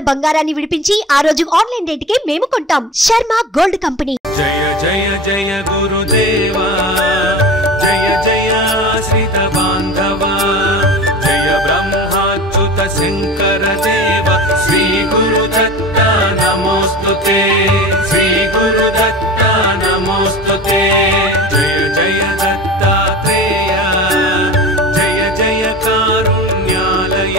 బంగారాన్ని విడిపించి ఆ రోజు ఆన్లైన్ రేటుకే మేము కొంటాం. Sharma gold company. జయ జయ జయ గురుదేవా, జయ జయ ఆశ్రిత బాంధవా, జయ బ్రహ్మాచ్యుత శంకర దేవ, శ్రీ గురుదత్త నమోస్తుతే, శ్రీ గురుదత్త నమోస్తుతే. జయ జయ దత్తాత్రేయ, జయ జయ కారుణ్యాలయ,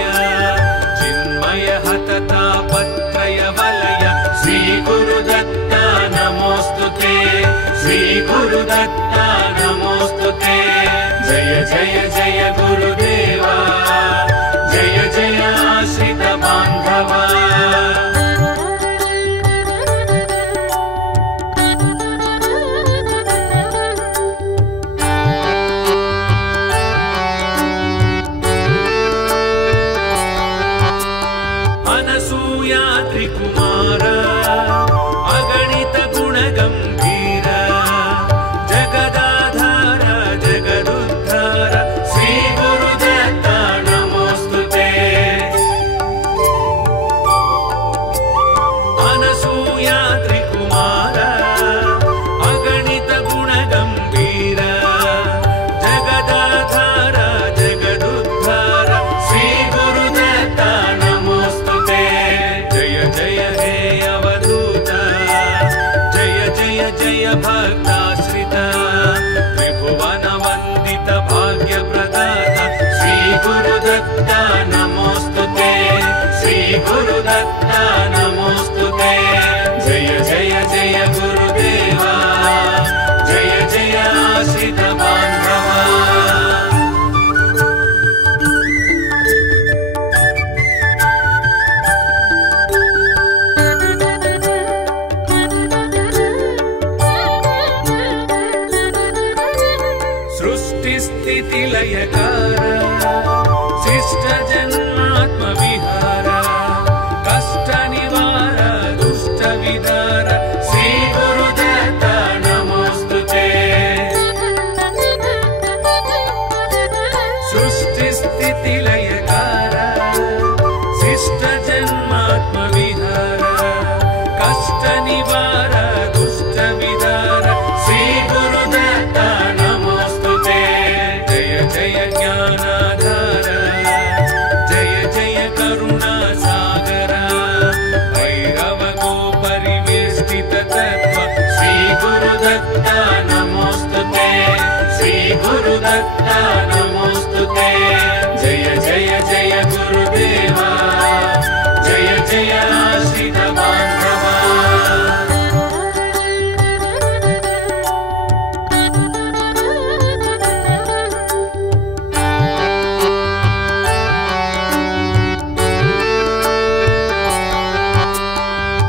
చిన్మయ హతతాపత్రయ వలయ, శ్రీ గురుదత్త నమోస్తుతే, శ్రీ గురుదత్త నమోస్తుతే. జయ జయ జయ గురుదేవా, జయ జయ ఆశ్రిత బాంధవా. అనసూయా త్రికుమార, అగణిత గుణ గంభీర, జగదాధార జగదుద్ధార, శ్రీ గురుదత్త నమోస్తుతే. అనసూయా త్రికుమార, అగణిత గుణ గంభీర, జగదాధార జగదుద్ధార, శ్రీ గురుదత్త నమోస్తుతే. జయ జయ హే అవధూత, జయ జయ జయ భక్తాశ్రిత, త్రిభువన వందిత భాగ్య ప్రదాత, శ్రీ గురుదత్త నమోస్తుతే, శ్రీ గురుదత్త నమోస్తుతే. జయ జయ జయ గురుదేవా, జయ జయ ఆశ్రిత బాంధవా. सृष्टि स्थिति लयकार, शिष्ट जन्मात्म विहार, कष्ट निवार दुष्ट विदार, श्री गुरुदत्त नमोस्तुते. सृष्टि स्थिति लयकार, शिष्ट जन्मात्म विहार, कष्ट निवार दुष्ट विदार, श्री गुरुदत्त नमोस्तुते. जय जय ज्ञानाधार, जय जय करुणा सागर, भैरव गो परिवेष्टित तत्व, श्री गुरुदत्त नमोस्तुते, श्री गुरुदत्त नमोस्तुते. जय जय जय गुरुदेवा, जय जय आश्रित बांधवा.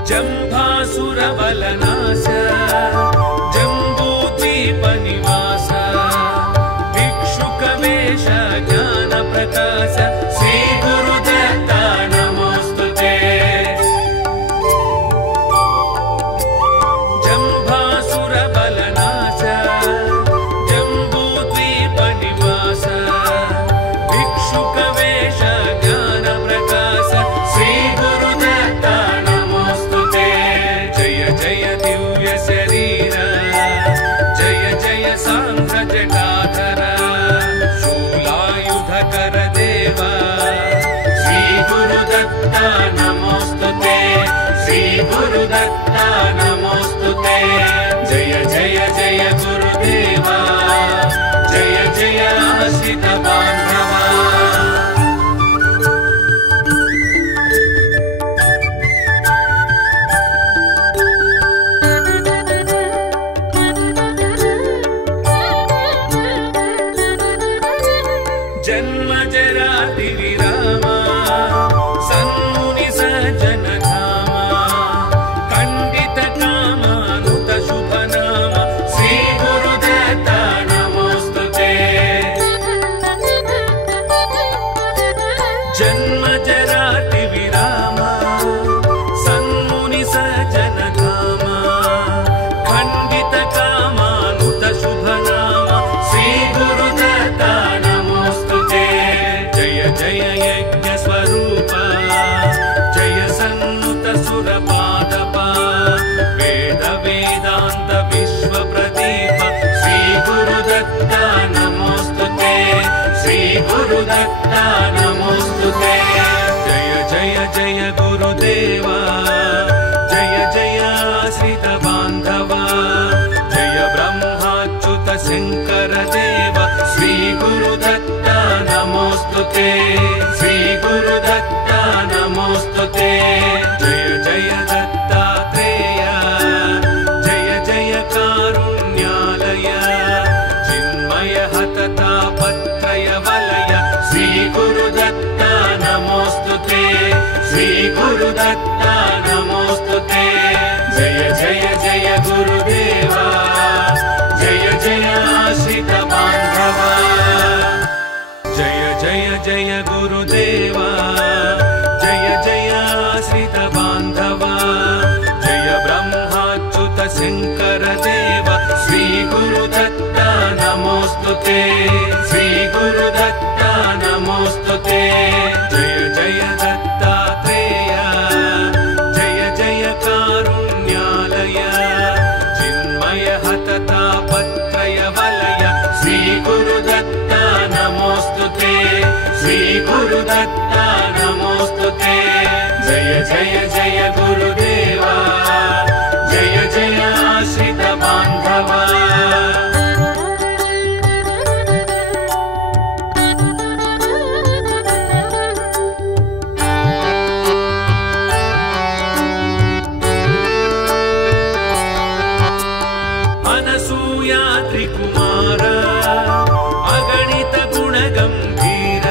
जंभासुर बलनाश, जंबूद्वीप निवास, भिक्षुक वेश ज्ञान प्रकाश, श्री गुरुदत्त नमोस्तुते. जंभासुर बलनाश, जंबूद्वीप निवास, भिक्षुक वेश ज्ञान प्रकाश, श्री गुरुदत्त नमोस्तुते. जय जय दिव्य शरीर, जय जय सांद्र जटाधर, शूलायुधकर देवा, श्री गुरुदत्त नमोस्तुते, श्री गुरुदत्त नमोस्तुते. जय जय जय गुरुदेवा, जय जय आश्रित बांधवा. जन्म जराति विरामा, सन्मुनि सज्जन धामा, खंडित कामानुत शुभ नाम, श्री गुरुदत्त नमोस्तुते. गुरुदत्ता नमोस्तुते जय जय जय गुरुदेवा जय जय आश्रित बान्धवा जय ब्रह्माच्युत शंकर देव श्री गुरुदत्ता नमोस्तुते श्री गुरुदत्ता नमोस्तुते जय जय दत्तात्रेय जय जय कारुण्यालय चिन्मय हततापत्रय वलय श्री गुरुदत्ता नमोस्तुते श्री गुरुदत्ता नमोस्तुते जय जय जय गुरुदेवा जय जय आश्रित बान्धवा जय जय जय गुरुदेवा जय जय आश्रित बान्धवा जय ब्रह्माच्युत शंकर देव श्री गुरुदत्ता नमोस्तुते श्री गुरुदत्ता नमोस्तुते जय जय दत्तात्रेय जय जय कारुण्यालय चिन्मय हततापत्रय वलय श्री गुरुदत्ता नमोस्तुते श्री गुरुदत्ता नमोस्तुते जय जय जय गुरुदेवा जय जय आश्रित बान्धवा कुमार अगणित गुण गंभीर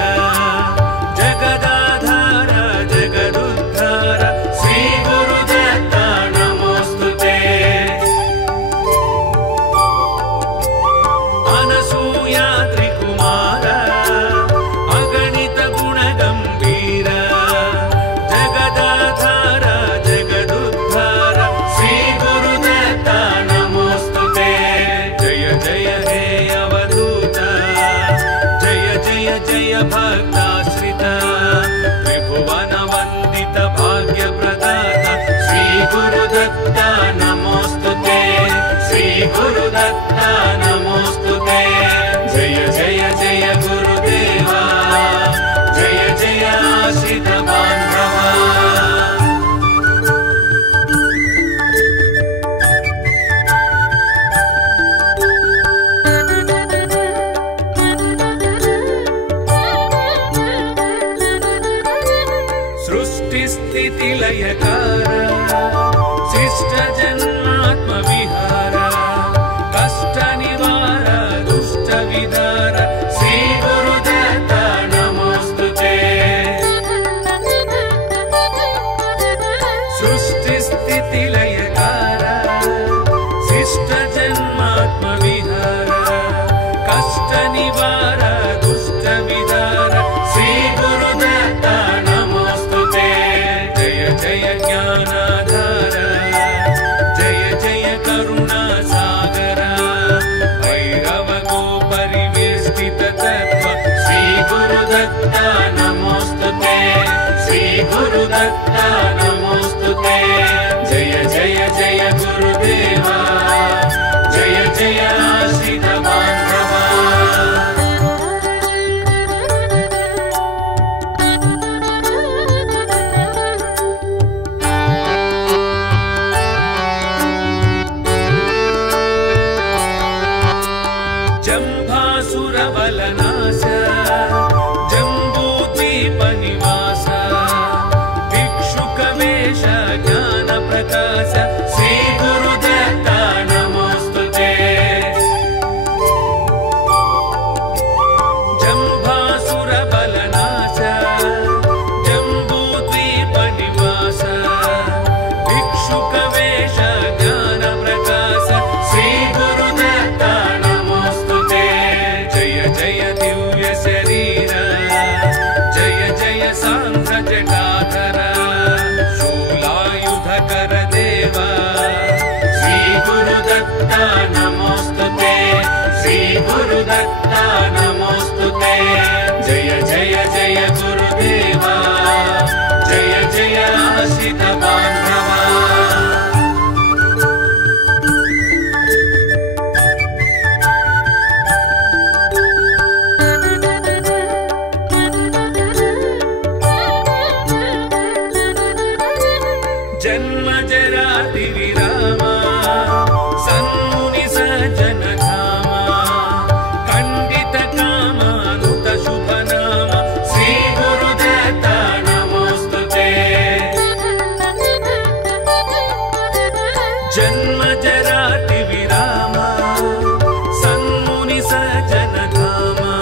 जगदाधार जगदुद्धार श्री गुरुदत्ता नमोस्तुते अनसूया त्रिकुमार अगणित गुण गंभीर जगदाधार जगदुद्धार श्री गुरुदत्ता नमोस्तुते जय जय हे अवधूत जय जय जय भक्ताश्रित त्रिभुवन वंदित भाग्य प्रदाता श्री गुरुदत्ता नमोस्तुते श्री गुरुदत्ता नमोस्तुते जय जय जय गुरुदेवा जय जय आश्रित बान्धवा लयकार शिष्ट जन्मात्म विहार कष्ट निवार दुष्ट विदार श्री गुरुदत्ता नमोस्तुते सृष्टि स्थिति लयकार शिष्ट जन्मात्म विहार कष्ट निवार दुष्ट विदार श्री गुरुदत्ता जय ज्ञानाधार जय जय करुणा सागर भैरव गो परिवेष्टित तत्व श्री गुरुदत्ता नमोस्तुते श्री गुरुदत्ता नमोस्तुते जय जय जय गुरुदेवा जय जय आश्रित बान्धवा जम्भासुरबलनाश जम्बूद्वीपनिवास भिक्षुकवेश ज्ञानप्रकाश श्री गुरुदत्ता नमोस्तुते जम्भासुरबलनाश जम्बूद्वीपनिवास भिक्षुकवेश ज्ञानप्रकाश श्री गुरुदत्ता जय दिव्य शरीर जय जय सांध्र जटाधर शूलायुधकर देवा श्री गुरुदत्ता नमोस्तुते श्री गुरुदत्ता नमोस्तुते जय जय जय गुरुदेवा जय जय आश्रित बान्धवा जन्म जराति विरामा सन्मुनि सज्जन धामा खंडित कामानुत शुभ नाम श्री गुरुदत्त नमोस्तुते जन्म जराति विरामा सन्मुनि सज्जन धामा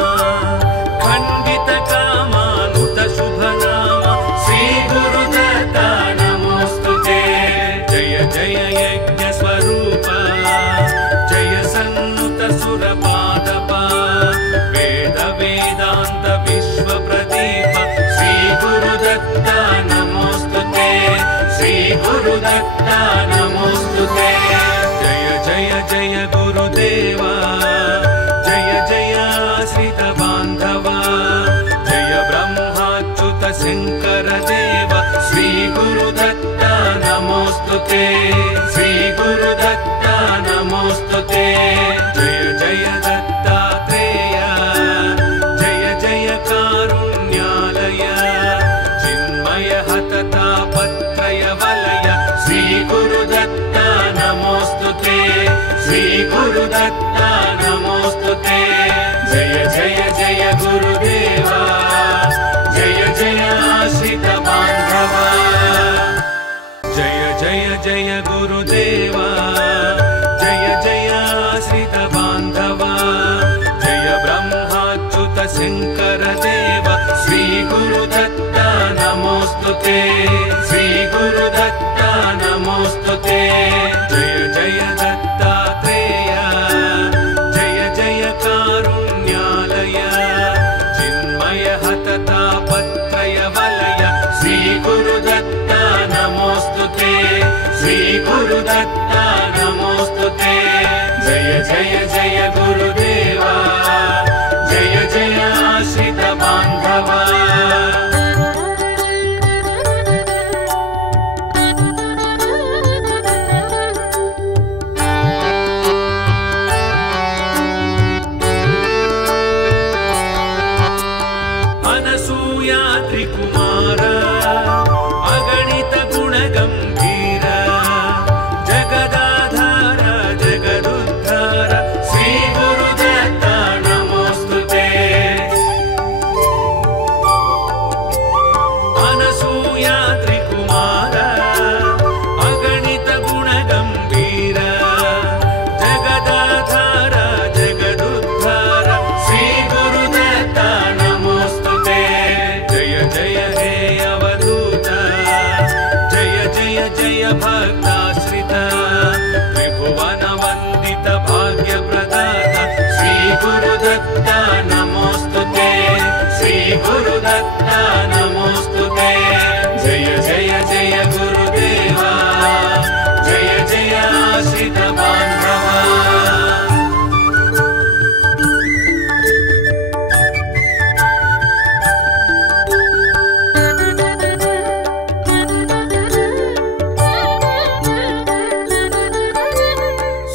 खंडित कामानुत शुभ नाम श्री गुरुदत्त नमोस्तुते जय जय यज्ञ स्वरूप जय सन्नुत सुरपादप वेद वेदांत विश्व प्रदीप श्री गुरुदत्त नमोस्तुते श्री गुरुदत्त नमोस्तुते जय जय जय गुरुदेवा जय जय आश्रित बांधवा जय ब्रह्माच्युत शंकर देव श्री गुरुदत्त नमोस्तुते श्री गुरुदत्त नमोस्तुते जय जय दत्तात्रेय जय जय कारुण्यालय चिन्मय हततापत्रय वलय श्री गुरुदत्त नमोस्तुते श्री गुरुदत्त नमोस्तुते जय जय जय गुरुदेवा जय जय आश्रित बांधवा जय जय जय गुरुदेवा जय जय आश्रित बांधवा जय ब्रह्माच्युत शंकर देव श्री गुरुदत्त नमोस्तुते श्री गुरुदत्त नमोस्तुते जय जय दत्तात्रेय जय जय कारुण्यालय चिन्मय हततापत्रय वलय श्री गुरुदत्त नमोस्तुते श्री गुरुदत्त नमोस्तुते जय जय जय गुरुदेवा जय जय आश्रित बांधवा अनसूया त्रिकुमार अगणित गुण गंभीर जगदाधार जगदुद्धार श्री गुरुदत्त नमोस्तुते अनसूया त्रिकुमार अगणित गुण गंभीर जगदाधार जगदुद्धार श्री गुरुदत्त नमोस्तुते जय जय हे अवधूत जय जय जय भक्ताश्रित त्रिभुवन वंदित भाग्य प्रदाता श्री गुरुदत्त नमोस्तुते श्री गुरुदत्त नमोस्तुते जय जय जय गुरुदेवा जय जय आश्रित बांधवा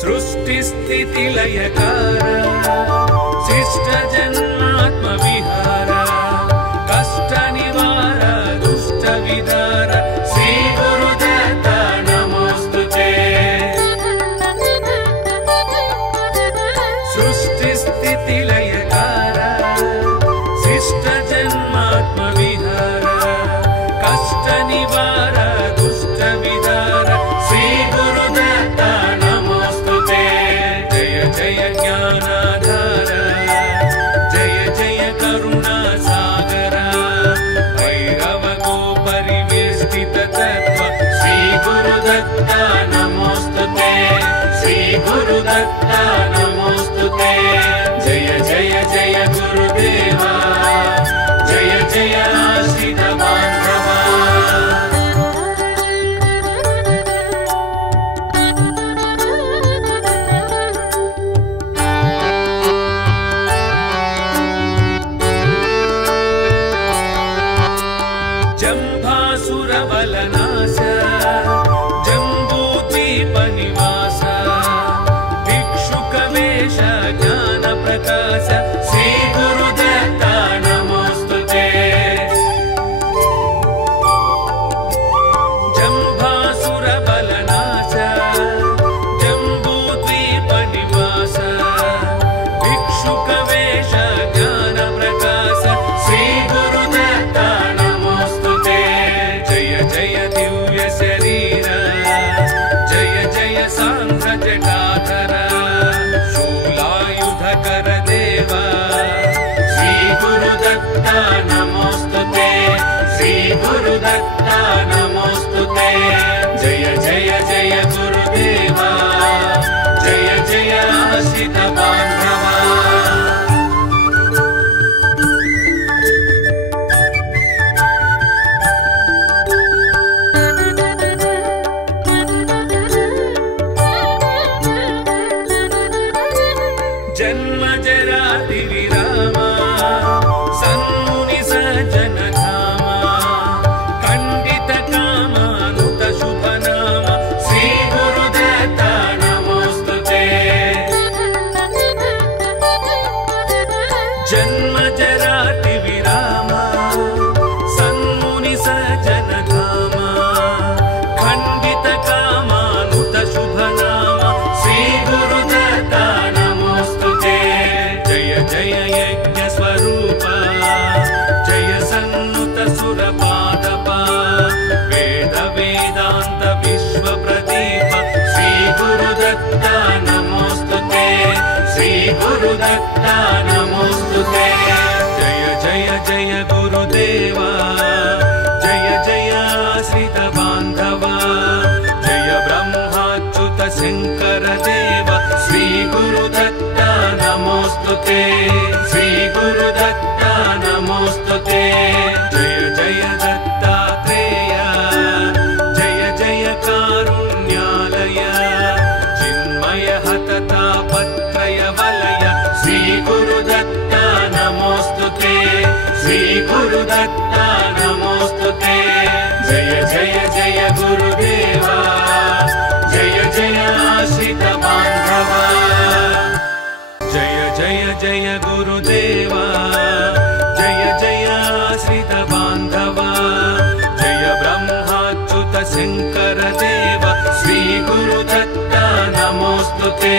सृष्टि स्थिति लयकार शिष्ट जन्मात्म विहार कष्ट निवार दुष्ट विदार श्री गुरुदत्त नमोस्तुते सृष्टि स्थिति लयकार शिष्ट जन्मात्म विहार कष्ट निवार दुष्ट विदार श्री गुरुदत्त नमोस्तुते जय जय ज्ञानाधार जय जय करुणा सागर भैरव गो परिवेष्टित तत्व श्री गुरुदत्त नमोस्तुते श्री गुरुदत्त नमोस्तुते जय जय जय गुरुदेवा जय जय आश्रित बांधवा जंभासुर बलनाश जंबूद्वीप निवास भिक्षुक वेश ज्ञान प्रकाश श्री गुरुदत्त जय जय जय गुरुदेवा जय जय आश्रित बांधवा जन्म जराति विरामा सन्मुनि सज्जन धामा खंडित कामानुत शुभ नाम श्री गुरुदत्त नमोस्तुते जन्म जराति विरामा सन्मुनि सज्जन धामा खंडित कामानुत शुभ नाम श्री गुरुदत्त जय यज्ञ स्वरूप जय सन्नुत सुरपादप वेद वेदांत विश्व प्रदीप श्री गुरुदत्त नमोस्तुते श्री गुरुदत्त नमोस्तुते जय जय जय गुरुदेवा जय जय आश्रित बांधवा जय ब्रह्माच्युत शंकर देव श्री गुरुदत्त नमोस्तुते श्री गुरुदत्त नमोस्तुते जय जय दत्तात्रेय जय जय कारुण्यालय चिन्मय हततापत्रय वलय श्री गुरुदत्त नमोस्तुते श्री गुरुदत्त नमोस्तुते जय जय जय गुरुदेवा जय जय आश्रित बांधवा जय जय जय गुरुदेवा जय जय आश्रित बांधवा जय ब्रह्माच्युत शंकर देव श्री गुरुदत्त नमोस्तुते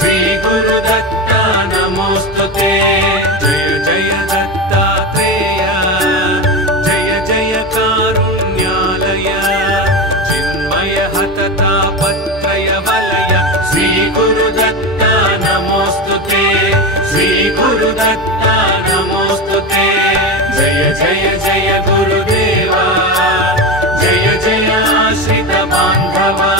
श्री गुरुदत्त नमोस्तुते जय जय दत्तात्रेय जय जय कारुण्यालय चिन्मय हततापत्रय वलय श्री गुरुदत्त नमोस्तुते श्री गुरुदत्त नमोस्तुते जय जय जय गुरुदेवा जय जय आश्रित बांधवा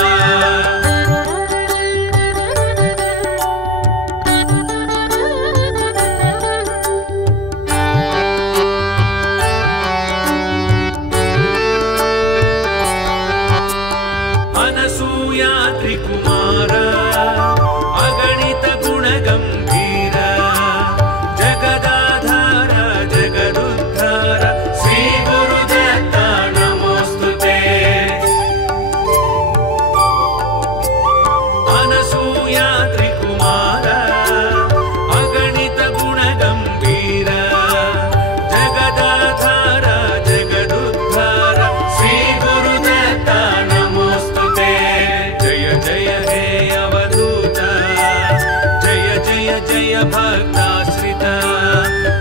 अनसूया त्रिकुमार अगणित गुणगंभीर जगदाधार जगदुद्धार श्री गुरुदत्त नमोस्तुते अनसूया त्रिकुमार अगणित गुणगंभीर जगदाधार जगदुद्धार श्री गुरुदत्त नमोस्तुते जय जय हे अवधूत जय जय जय भक्ताश्रित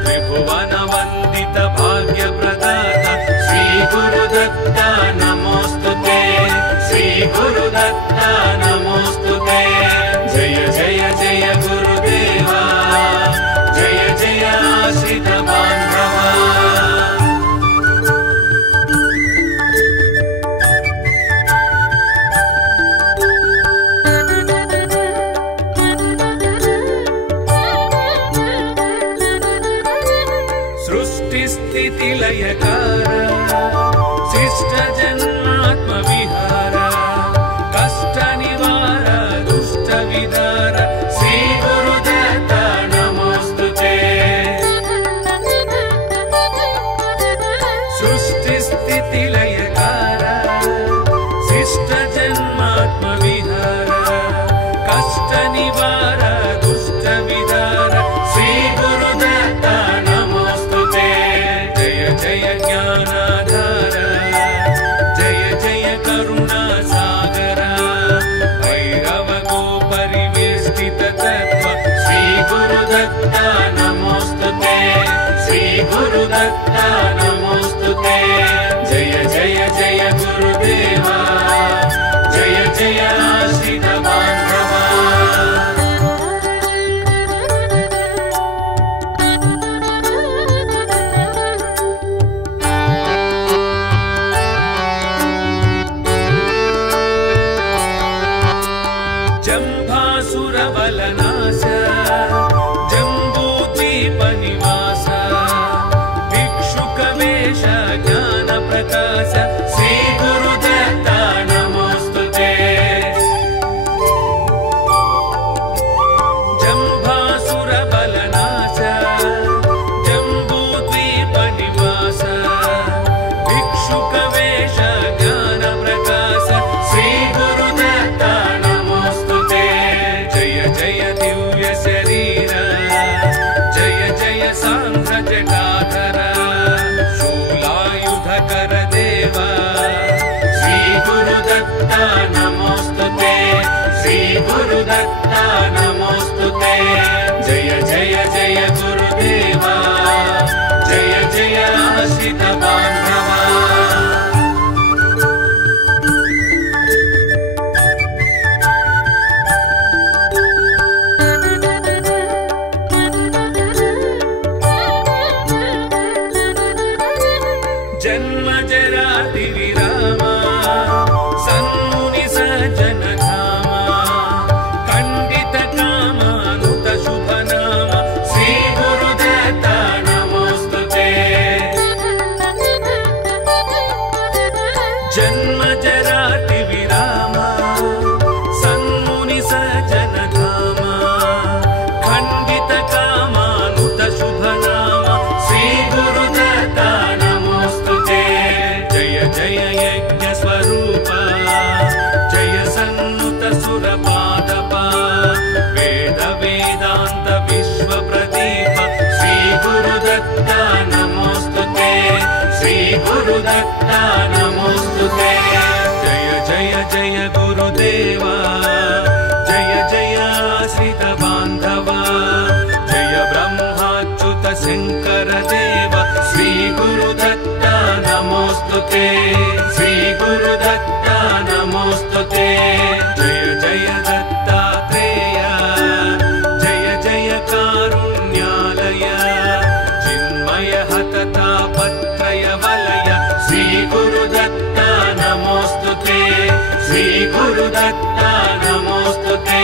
त्रिभुवन वंदित भाग्य प्रदाता श्री गुरुदत्त नमोस्तुते श्री गुरुदत्त नमोस्तुते जय जय जय गुरुदेवा जय जय आश्रित बांधवा सृष्टि स्थिति लयकार शिष्ट जन्मात्म विहार कष्ट निवार दुष्ट विदार श्री गुरुदत्त नमोस्तुते सृष्टि स्थिति लयकार शिष्ट जन्मात्म विहार कष्ट निवार दुष्ट विदार श्री गुरुदत्त नमोस्तुते जय जय ज्ञानाधार जय जय करुणा सागर भैरव को परिवेष्टित तत्व श्री गुरुदत्त नमोस्तुते श्री गुरुदत्त नमोस्तुते जय जय जय गुरुदेवा जय जय आश्रित बांधवा गुरुदत्ता नमोस्तुते श्री गुरुदत्ता नमोस्तुते जय जय जय गुरुदेवा जय जय आश्रित बांधवा जन्म जराति विरामा सन्मुनि सज्जन धामा खंडित कामानुत शुभ नाम श्री गुरुदत्ता नमोस्तुते जन्म जराति विरामा सन्मुनि सज्जन धामा खंडित कामानुत शुभ नाम श्री गुरुदत्ता जय यज्ञ स्वरूप जय सन्नुत सुरपादपा वेद वेदांत विश्व प्रदीप श्री गुरुदत्ता नमोस्तुते श्री गुरुदत्ता नमोस्तुते जय जय जय गुरुदेवा जय जय आश्रित बांधवा जय ब्रह्माच्युत शंकर देव श्री गुरुदत्ता नमोस्तुते श्री गुरुदत्ता नमोस्तुते जय जय दत्तात्रेय जय जय कारुण्यालय चिन्मय हततापत्रय वलय श्री गुरुदत्ता नमोस्तुते श्री गुरुदत्ता नमोस्तुते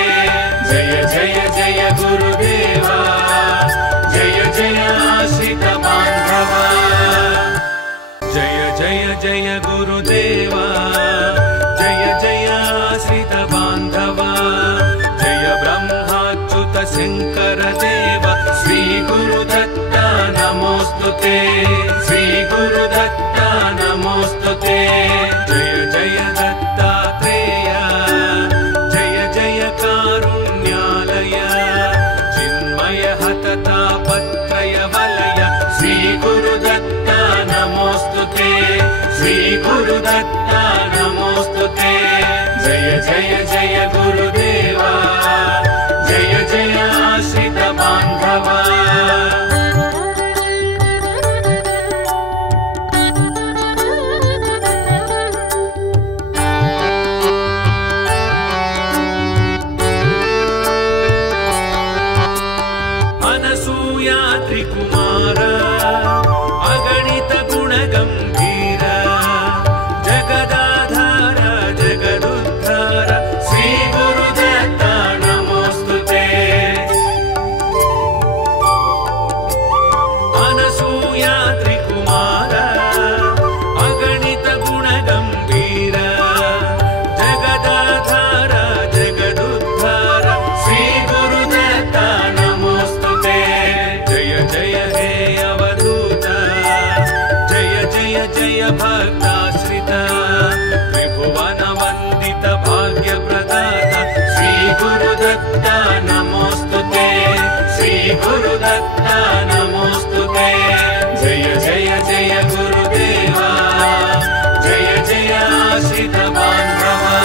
जय जय जय गुरुदेवा जय जय आश्रित बांधवा जय जय जय गुरुदेवा जय जय आश्रित बांधवा जय ब्रह्माच्युत शंकर देव श्री गुरुदत्ता नमोस्तुते श्री गुरुदत्ता नमोस्तुते जय जय दत्तात्रेय जय जय कारुण्यालय चिन्मय हततापत्रय वलय श्री गुरुदत्ता नमोस्तुते श्री गुरुदत्ता नमोस्तुते जय जय जय गुरुदेवा जय जय आश्रित बांधवा अनसूया त्रिकुमार अगणित गुणगंभीर जगदाधार जगदुद्धार श्री गुरुदत्ता नमोस्तुते अनसूया त्रिकुमार अगणित गुणगंभीर जगदाधार जगदुद्धार श्री गुरुदत्ता नमोस्तुते जय जय हे अवधूत जय जय जय भक्ताश्रित त्रिभुवन वंदित भाग्य प्रदाता श्री गुरुदत्ता नमोस्तुते श्री गुरुदत्ता नमोस्तुते जय जय जय गुरुदेवा जय जय आश्रित बांधवा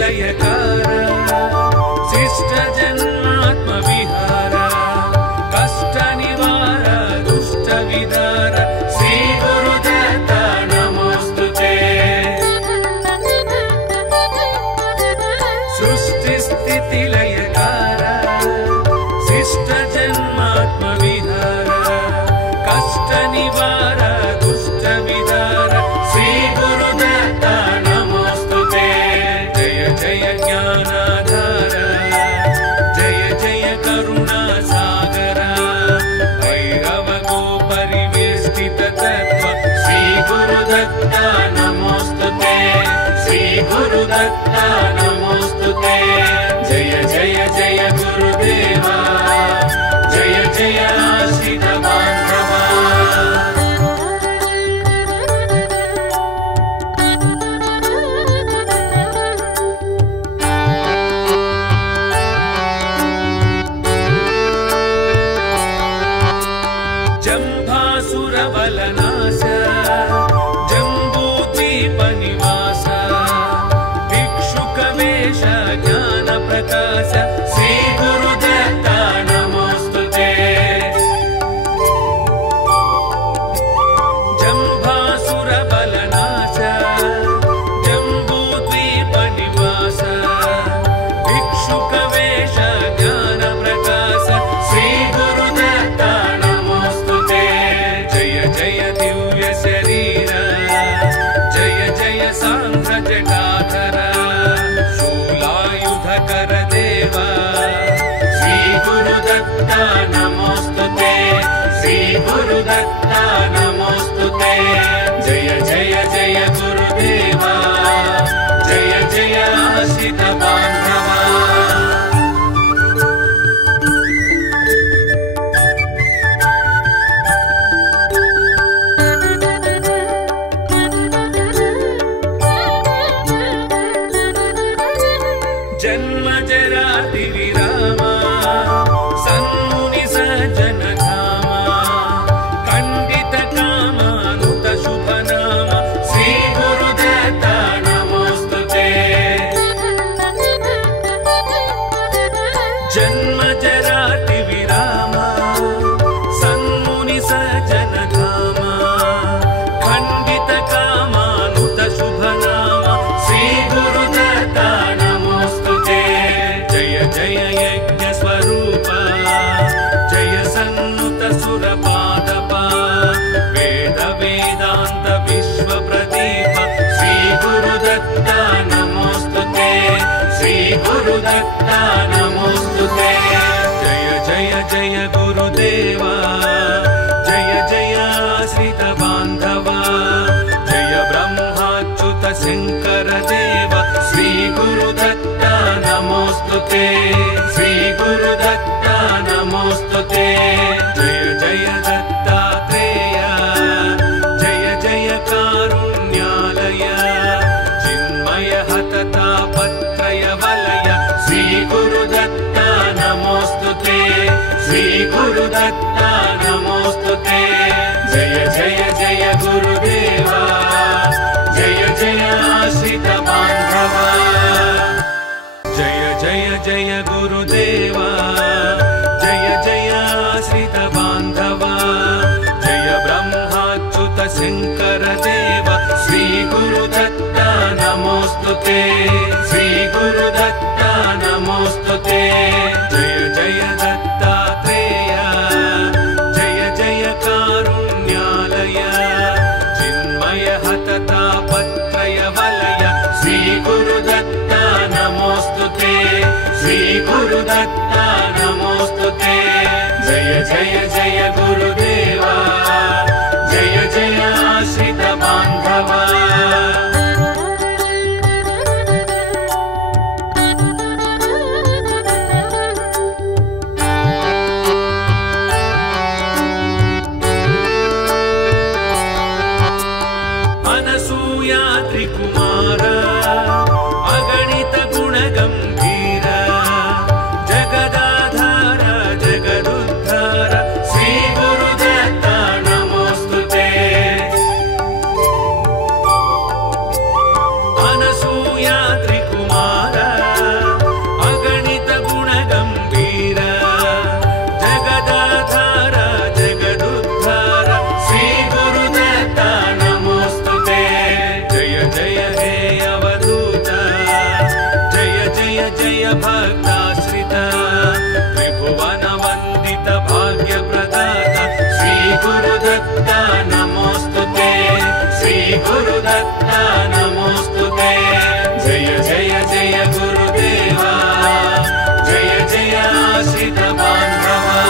लयकार शिष्ट जन्मात्म विहार कष्ट निवार दुष्ट विदार श्री गुरुदत्ता नमोस्तुते सृष्टि स्थिति लयकार शिष्ट जन्मात्म विहार कष्ट निवार दुष्ट विदार श्री गुरुदत्ता नमोस्तुते जय जय ज्ञानाधार जय जय करुणा सागर भैरव गो परिवेष्टित तत्व श्री गुरुदत्ता नमोस्तुते श्री गुरुदत्ता नमोस्तुते जय जय जय गुरुदेवा जय जय आश्रित बांधवा सांद्र जटाधर शूलायुधकर देव श्री गुरुदत्ता नमोस्तुते श्री गुरुदत्ता नमोस्तुते जय जय जय गुरुदेवा जय जय आश्रित बांधवा जन्म जराति विरामा सन्मुनि सज्जन धामा खंडित कामानुत शुभ नाम श्री गुरुदत्ता नमोस्तुते जन्म जराति विरामा सन्मुनि सज्जन धामा खंडित कामानुत शुभ नाम श्री गुरुदत्ता जय यज्ञ स्वरूप जय सन्नुत सुरपादप वेद वेदांत विश्व प्रदीप श्री गुरुदत्ता नमोस्तुते श्री गुरुदत्ता नमोस्तुते जय जय जय गुरुदेवा जय जय आश्रित बांधवा जय ब्रह्माच्युत शंकर देव श्री गुरुदत्ता नमोस्तुते श्री गुरुदत्ता नमोस्तुते जय जय दत्तात्रेय जय जय कारुण्यालय चिन्मय हततापत्रय वलय श्री गुरुदत्ता नमोस्तुते श्री गुरुदत्ता नमोस्तुते जय जय जय गुरुदेवा जय जय आश्रित बांधवा जय जय जय गुरुदेवा जय जय आश्रित बांधवा जय ब्रह्माच्युत शंकर देव श्री गुरुदत्ता नमोस्तुते श्री गुरुदत्ता नमोस्तुते जय जय दत्तात्रेय जय जय कारुण्यालय चिन्मय हततापत्रय वलय श्री गुरुदत्ता नमोस्तुते श्री गुरुदत्ता नमोस्तुते जय जय जय गुरुदेवा जय जय आश्रित बांधवा अनसूया त्रिकुमार अगणित गुण गंभीर जगदाधार जगदुद्धार श्री गुरुदत्ता नमोस्तुते अनसूया त्रिकुमार अगणित गुण गंभीर जगदाधार जगदुद्धार श्री गुरुदत्ता नमोस्तुते जय जय हे अवधूत जय जय जय भक्ताश्रित त्रिभुवन वंदित भाग्य प्रदाता श्री गुरुदत्ता नमोस्तुते श्री गुरुदत्ता नमोस्तुते जय जय जय गुरुदेवा जय जय आश्रित बांधवा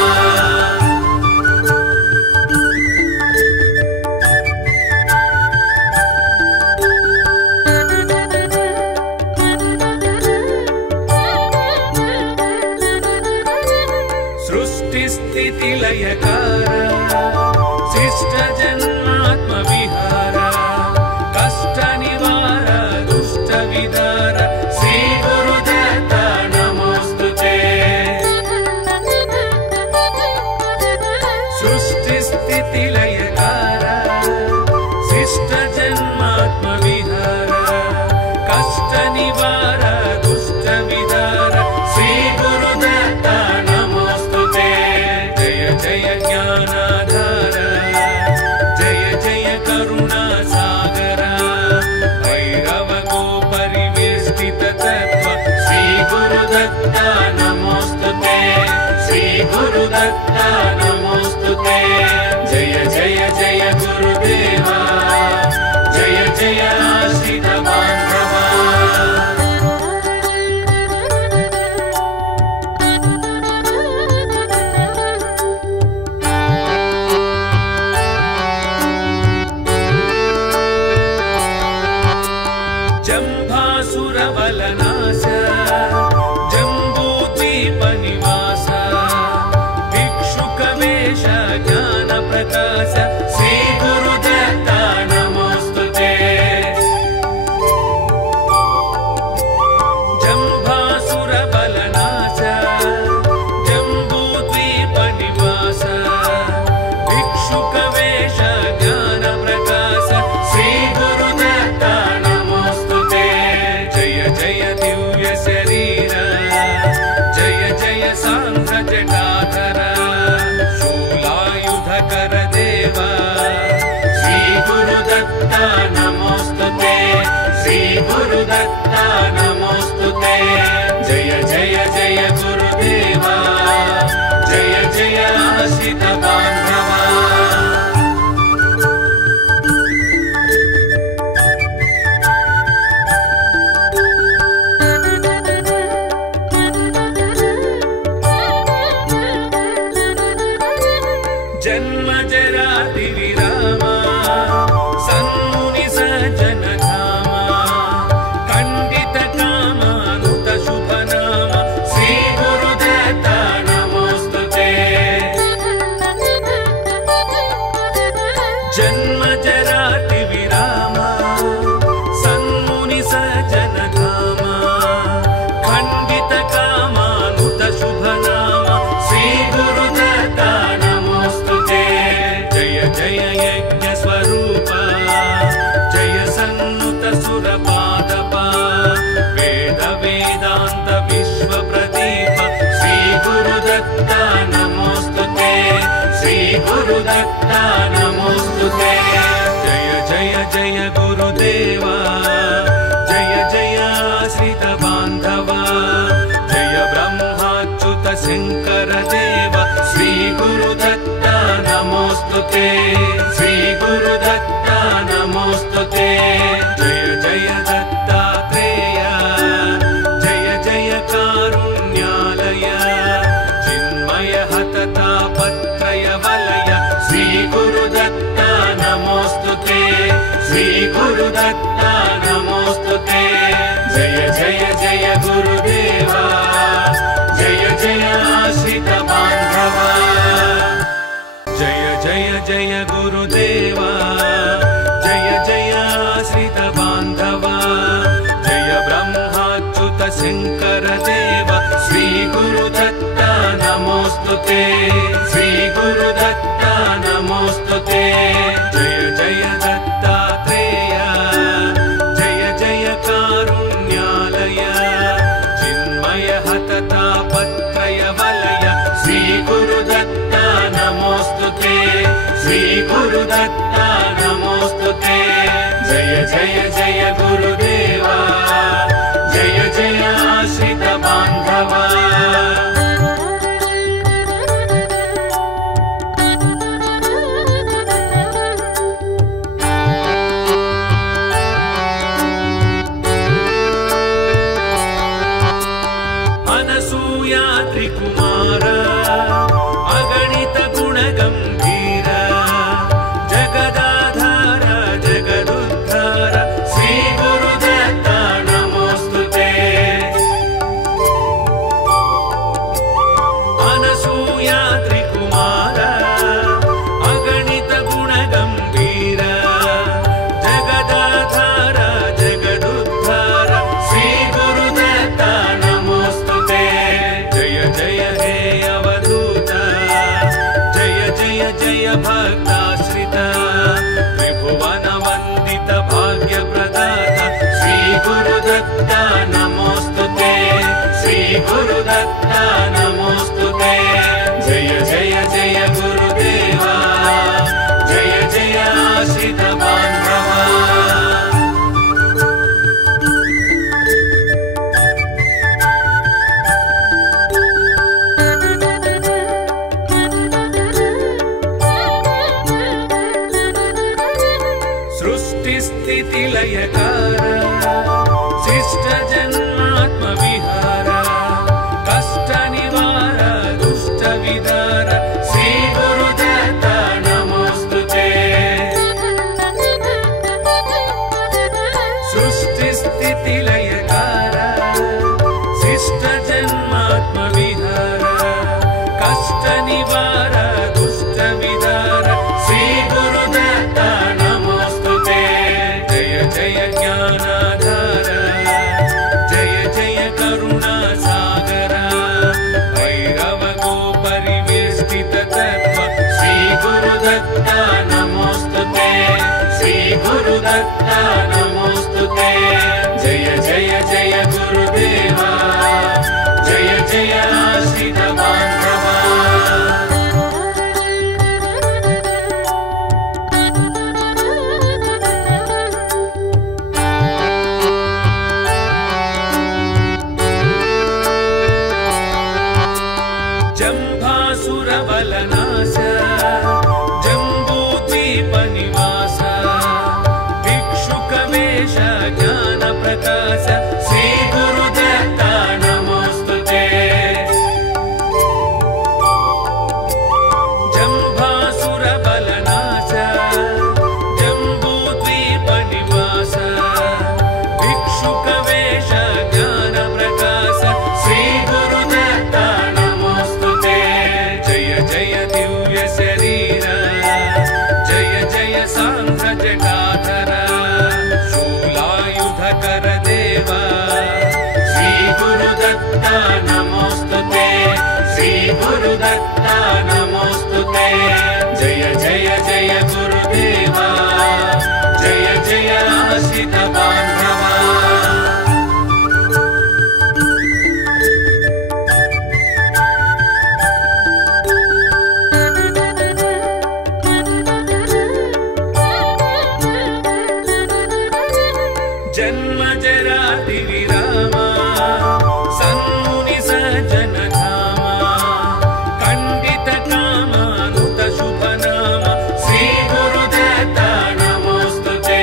सृष्टि स्थिति लयकार शिष्ट जन्मात्म विहार कष्ट निवार दुष्ट विदार श्री गुरुदत्ता नमोस्तुते सृष्टि स्थिति लयकार शिष्ट जन्मात्म विहार कष्ट निवार दुष्ट विदार श्री गुरुदत्ता नमोस्तुते जय जय ज्ञानाधार जय जय करुणा सागर भैरव को परिवेष्टित तत्व श्री गुरुदत्ता नमोस्तुते श्री गुरुदत्ता नमोस्तुते जय जय जय गुरुदेवा जय जय आश्रित जम्भासुरबलनाश जम्बूद्वीपनिवास भिक्षुकवेश ज्ञानप्रकाश श्रीगुरुदत्ता नमोस्तुते जम्भासुरबलनाश जम्बूद्वीपनिवास भिक्षुकवेश ज्ञानप्रकाश श्रीगुरुदत्ता नमोस्तुते जय जय दिव्य शरीर जय जय सांद्र जटाधर शूलायुधकर देव श्रीगुरुदत्ता नमोस्तुते श्रीगुरुदत्ता नमोस्तुते जय जय जय गुरुदेवा जय जय आश्रित बांधवा जन्म जराति विरामा सन्मुनि सज्जन धामा खंडित कामानुत शुभ नाम श्री गुरुदत्ता नमोस्तुते जन्म जराति विरामा सन्मुनि सज्जन धामा खंडित कामानुत शुभ नाम श्री गुरुदत्ता जय यज्ञ स्वरूप जय सन्नुत सुरपादप वेद वेदांत विश्व प्रदीप श्री गुरुदत्ता नमोस्तुते श्री गुरुदत्ता नमोस्तुते जय जय जय गुरुदेवा जय जय आश्रित बांधवा जय ब्रह्माच्युत शंकर देव श्री गुरुदत्ता नमोस्तुते श्री गुरुदत्ता नमोस्तुते जय जय दत्तात्रेय जय जय कारुण्यालय चिन्मय हततापत्रय वलय श्री गुरुदत्ता नमोस्तुते श्री गुरुदत्ता नमोस्तुते जय जय जय गुरुदेवा जय जय आश्रित बांधवा जय जय जय गुरुदेवा जय जय आश्रित बांधवा जय ब्रह्माच्युत शंकर देव श्री गुरुदत्ता नमोस्तुते श्री गुरुदत्ता नमोस्तुते जय जय दत्तात्रेय जय जय कारुण्यालय चिन्मय हततापत्रय वलय श्री गुरुदत्ता नमोस्तुते श्री गुरुदत्ता नमोस्तुते जय जय जय गुरुदेवा जय जय आश्रित बांधवा अनसूया त्रिकुमार अगणित गुणगंभीर जगदाधार जगदुद्धार श्री गुरुदत्ता नमोस्तुते अनसूया त्रिकुमार अगणित गुणगंभीर जगदाधार जगदुद्धार श्री गुरुदत्ता नमोस्तुते जय जय हे अवधूत जय जय जय भक्ताश्रित त्रिभुवन वंदित भाग्य प्रदाता श्री गुरुदत्ता नमोस्तुते श्री गुरुदत्ता नमोस्तुते जय जय जय गुरुदेवा जय जय आश्रित बांधवा सृष्टि स्थिति लयकार शिष्ट जन्मात्म विहार कष्ट निवार सृष्टिस्थितिलयकार शिष्टजन्मात्मविहार कष्टनिवार दुष्टविदार श्रीगुरुदत्त नमोस्तुते जय जय ज्ञानाधार जय जय करुणासागर भैरवगोपरिवेष्टिततत्त्व श्रीगुरुदत्त नमोस्तुते श्रीगुरुदत्त नमोस्तुते जय जय जय गुरुदेवा जय जय आश्रित बान्धवा जम्भासुरबलनाश जम्बूद्वीपनिवास भिक्षुकवेश ज्ञानप्रकाश श्रीगुरुदत्त नमोस्तुते जम्भासुरबलनाश जम्बूद्वीपनिवास भिक्षुकवेश ज्ञानप्रकाश श्रीगुरुदत्त नमोस्तुते जय जय दिव्य शरीर जय जय सांख्य जटाधर शूलायुधकर देव श्रीगुरुदत्त नमोस्तुते श्रीगुरुदत्त नमोस्तुते जय जय जय गुरुदेवा जय जय आश्रित बान्धवा जन्म जराति विरामा सन्मुनि सज्जन धामा खण्डित कामानुत शुभ नाम श्री गुरुदत्त नमोस्तुते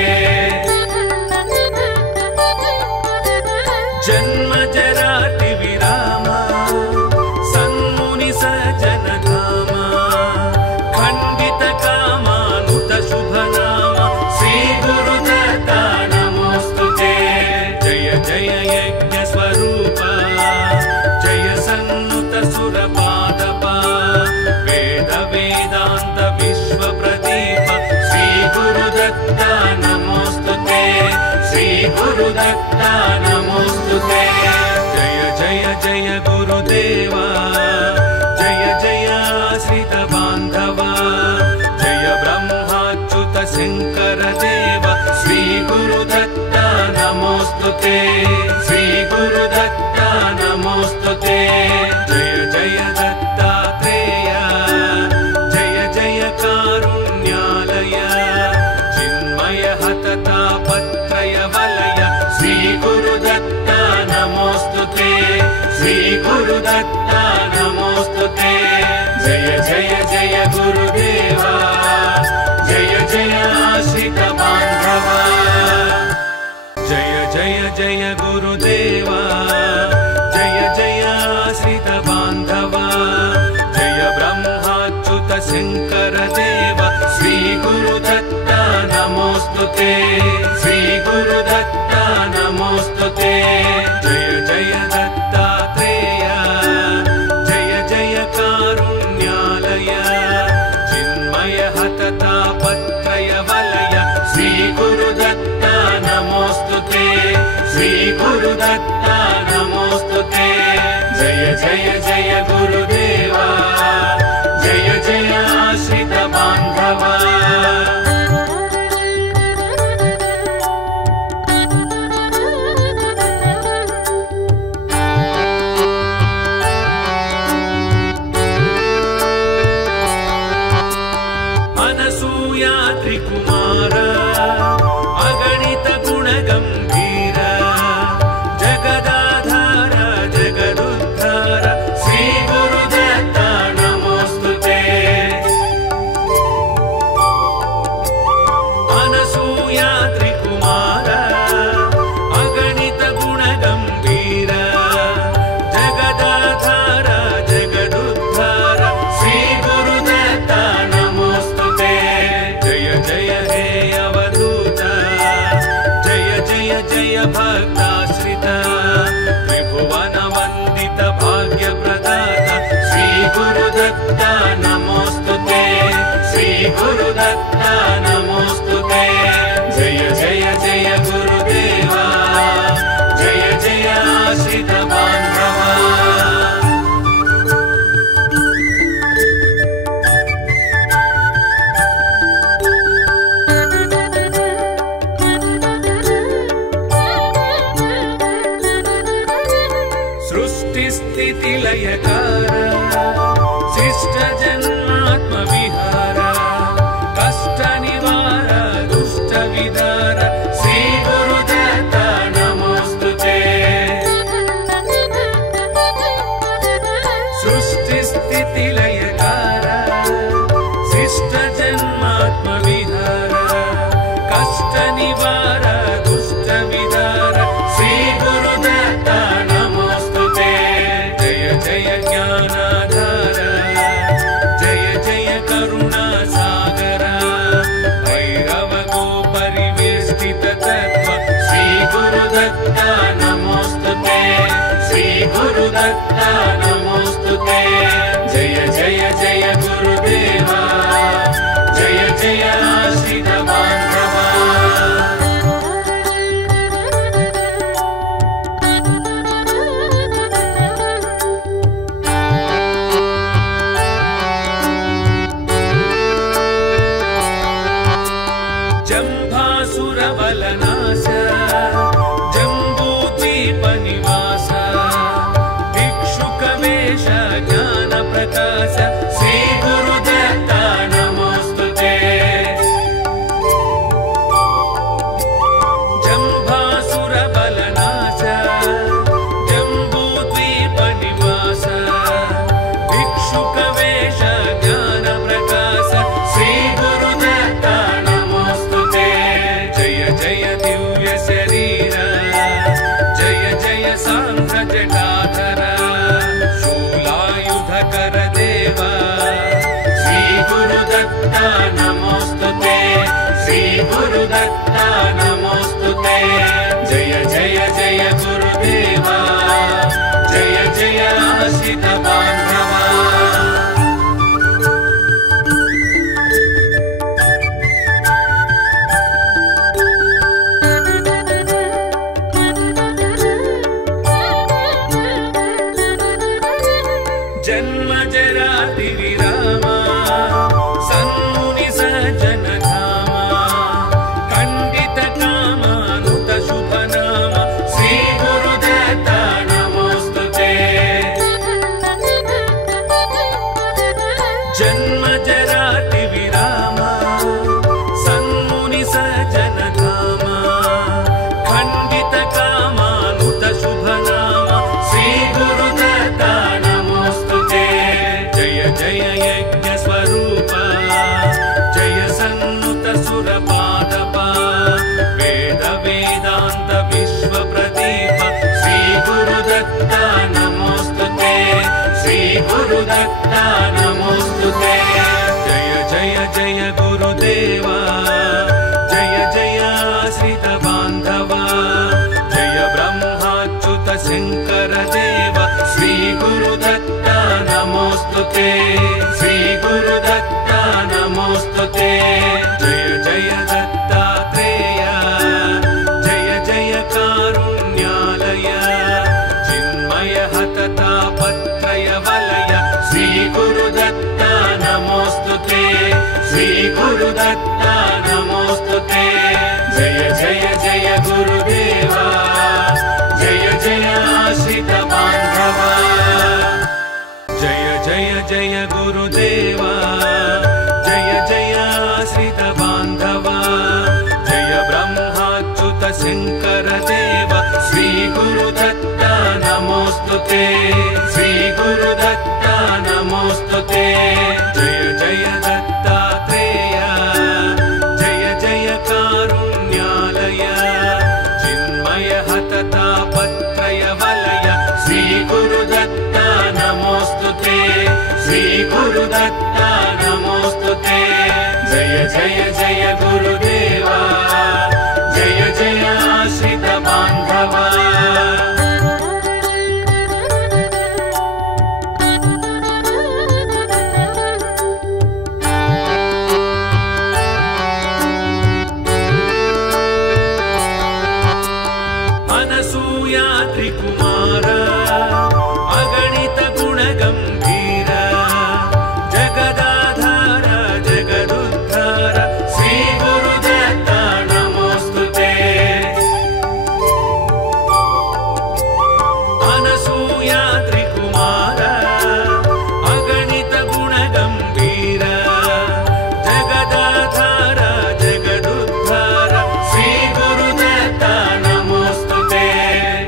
जन्म जराति विरामा सन्मुनि सज्जन धामा खण्डित कामानुत शुभ नाम श्री गुरुदत्त जय जय यज्ञ स्वरूप जय सन्नुत सुरपादप वेद वेदांत विश्व प्रदीप श्री गुरुदत्त नमोस्तुते श्री गुरुदत्त नमोस्तुते जय जय जय गुरुदेवा जय जय आश्रित बान्धवा जय ब्रह्माच्युत शंकर देव श्री गुरुदत्त नमोस्तुते श्री गुरुदत्त नमोस्तुते जय जय दत्तात्रेय जय जय कारुण्यालय चिन्मय हततापत्रय वलय श्री गुरुदत्त नमोस्तुते श्री गुरुदत्त नमोस्तुते जय जय जय गुरुदेवा जय जय आश्रित बान्धवा जय जय जय गुरुदेवा जय जय आश्रित बान्धवा जय ब्रह्माच्युत शंकर देव श्री गुरुदत्त नमोस्तुते श्री गुरुदत्त नमोस्तुते जय जय दत्तात्रेय जय जय कारुण्यालय चिन्मय हततापत्रय वलय श्री गुरुदत्त नमोस्तुते श्री गुरुदत्त नमोस्तुते जय जय जय गुरुदेवा जय जय आश्रित बान्धवा अनसूया त्रिकुमार अगणित गुणगंभीर जगदाधार जगदुद्धार श्री गुरुदेव भक्ताश्रित त्रिभुवनवन्दित भाग्यप्रदाता श्री गुरुदत्ता नमोस्तुते श्री गुरुदत्ता नमोस्तुते जय जय जय गुरुदेवा जय जय आश्रित बान्धवा लयकार शिष्ट जन्मात्म विहार कष्ट निवार दुष्ट विदार श्री गुरुदत्ता नमोस्तुते सृष्टि स्थिति लयकार शिष्ट जन्मात्म विहार कष्ट निवार दुष्ट विदार श्री गुरुदत्ता जय ज्ञानाधार जय जय करुणा सागर भैरव गो परिवेष्टित तत्व श्री गुरुदत्ता नमोस्तुते श्री गुरुदत्ता नमोस्तुते जय जय जय गुरुदेवा जय जय आश्रित बान्धवा जम्भासुरबलनाश जम्बूद्वीपनिवास भिक्षुकवेश ज्ञानप्रकाश श्री गुरुदत्ता नमोस्तुते जम्भासुरबलनाश जम्बूद्वीपनिवास भिक्षुकवेश ज्ञानप्रकाश श्री गुरुदत्ता जय दिव्य शरीर जय जय सांद्र जटाधर शूलायुधकर देव श्री गुरुदत्ता नमोस्तुते श्री गुरुदत्ता नमोस्तुते जय जय जय गुरुदेवा जय जय आश्रित बान्धवा जन्म जराति विरामा सन्मुनि सज्जन धामा खण्डित कामानुत शुभ नाम श्री गुरुदत्ता नमोस्तुते जन्म जराति विरामा सन्मुनि सज्जन धामा खण्डित कामानुत शुभ नाम श्री गुरुदत्ता जय यज्ञ स्वरूप जय सन्नुत सुरपादप वेद वेदांत विश्व प्रदीप श्री गुरुदत्ता नमोस्तुते श्री गुरुदत्ता नमोस्तुते जय जय जय गुरुदेवा जय जय आश्रित बान्धवा जय ब्रह्माच्युत शंकर देव श्री गुरुदत्ता नमोस्तुते श्री गुरुदत्ता नमोस्तुते जय जय दत्तात्रेय जय जय कारुण्यालय चिन्मय हततापत्रय वलय श्री गुरुदत्ता नमोस्तुते श्री गुरुदत्ता नमोस्तुते जय जय जय गुरुदेवा जय जय आश्रित बान्धवा जय जय जय गुरुदेवा जय जय आश्रित बान्धवा जय ब्रह्माच्युत शंकर देव श्री गुरुदत्ता नमोस्तुते श्री गुरुदत्ता नमोस्तुते जय जय दत्तात्रेय जय जय कारुण्यालय चिन्मय हततापत्रय वलय श्री गुरुदत्ता नमोस्तुते श्री गुरुदत्ता नमोस्तुते जय जय जय गुरुदेवा जय जय आश्रित बान्धवा अनसूयात्रि कुमार अगणित गुणगंभीर जगदाधार जगदुद्धार श्री गुरुदत्ता नमोस्तुते। अनसूयात्रि कुमार अगणित गुणगंभीर जगदाधार जगदुद्धार श्री गुरुदत्ता नमोस्तुते।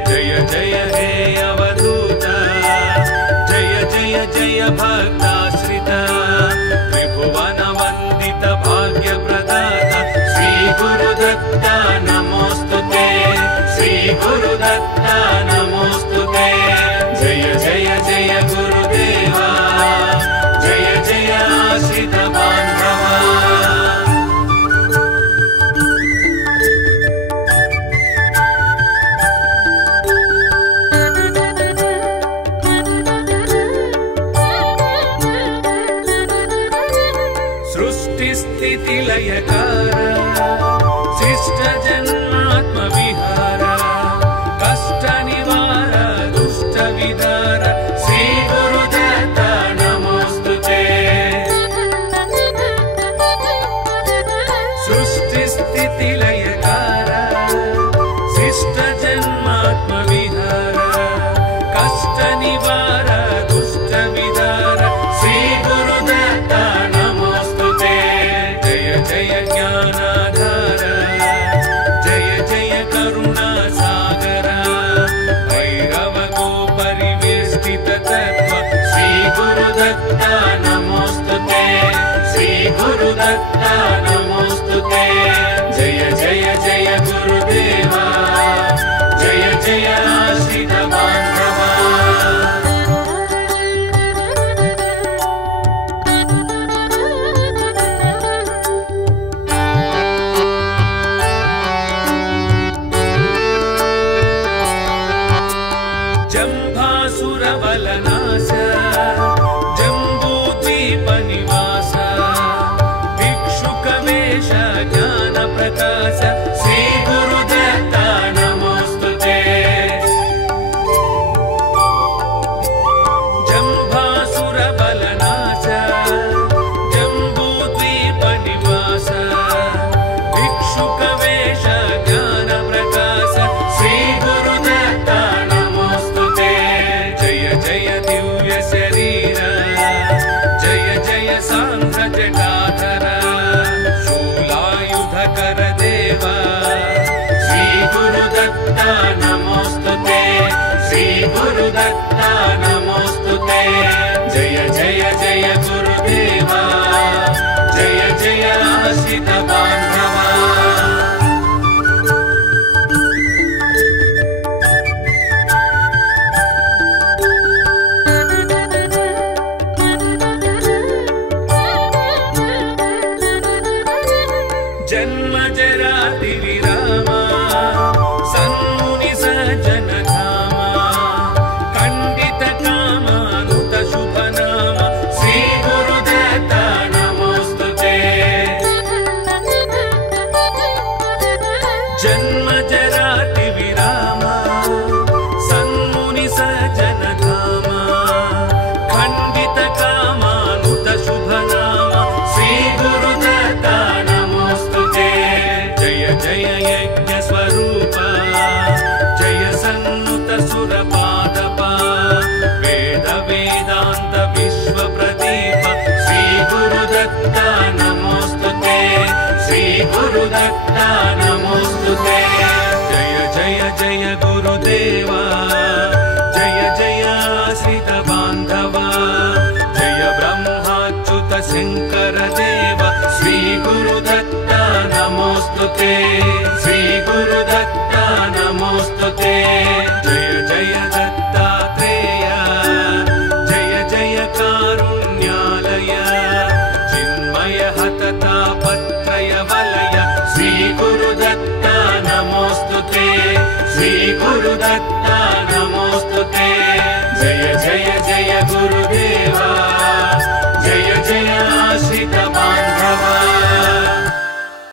जय जय हे अवधूत जय जय जय भक्ताश्रित त्रिभुवन वंदित भाग्य प्रदाता श्री गुरुदत्ता नमोस्तुते। श्री गुरुदत्ता नमोस्तुते। जय जय जय गुरुदेवा जय जय आश्रित बांधवा। सृष्टि स्थिति लयकार शिष्ट जन्मात्म विहार कष्ट निवार दुष्ट विदार श्री गुरुदत्ता नमोस्तुते। सृष्टि स्थिति लयकार शिष्ट जन्मात्म विहार कष्ट निवार दुष्ट विदार श्री गुरुदत्ता नमोस्तुते। जय जय ज्ञानाधार जय जय करुणा सागर भैरव को परिवेष्टित तत्व श्री गुरुदत्ता नमोस्तुते। श्री गुरुदत्ता नमोस्तुते। जय जय जय गुरुदेवा जय जय आश्रित बांधवा। जम्भासुरबलनाश जम्बूद्वीप निवास भिक्षुकवेश ज्ञान प्रकाश श्री गुरुदत्ता नमोस्तुते। जम्भासुरबलनाश जम्बूद्वीप निवास भिक्षुकवेश ज्ञान प्रकाश श्री गुरुदत्ता नमोस्तुते। जय जय दिव्य शरीर जय जय सांध्र जटाधर शूलायुधकर देवा श्री गुरुदत्ता नमोस्तुते। श्री गुरुदत्ता नमोस्तुते। जय जय जय गुरुदेवा जय जय आश्रित बांधवा। जन्म जराति विरामा सन्मुनि सज्जन धामा खंडित कामानुत शुभ नाम श्री गुरुदत्ता नमोस्तुते। जन्म जराति विरामा सन्मुनि सज्जन धामा खंडित कामानुत शुभ नाम श्री गुरुदत्ता नमोस्तुते। जय जय यज्ञ स्वरूप जय सन्नुत सुरपादप वेद वेदांत विश्व प्रदीप श्री गुरुदत्ता नमोस्तुते। श्री गुरुदत्ता नमोस्तुते। जय जय जय गुरुदेवा जय जय आश्रित बांधवा। जय ब्रह्माच्युत शंकर देव श्री गुरुदत्ता नमोस्तुते। श्री गुरुदत्ता नमोस्तुते। जय जय दत्तात्रेय जय जय कारुण्यालय चिन्मय हततापत्रय वलय श्री गुरुदत्ता नमोस्तुते। श्री गुरुदत्ता नमोस्तुते। जय जय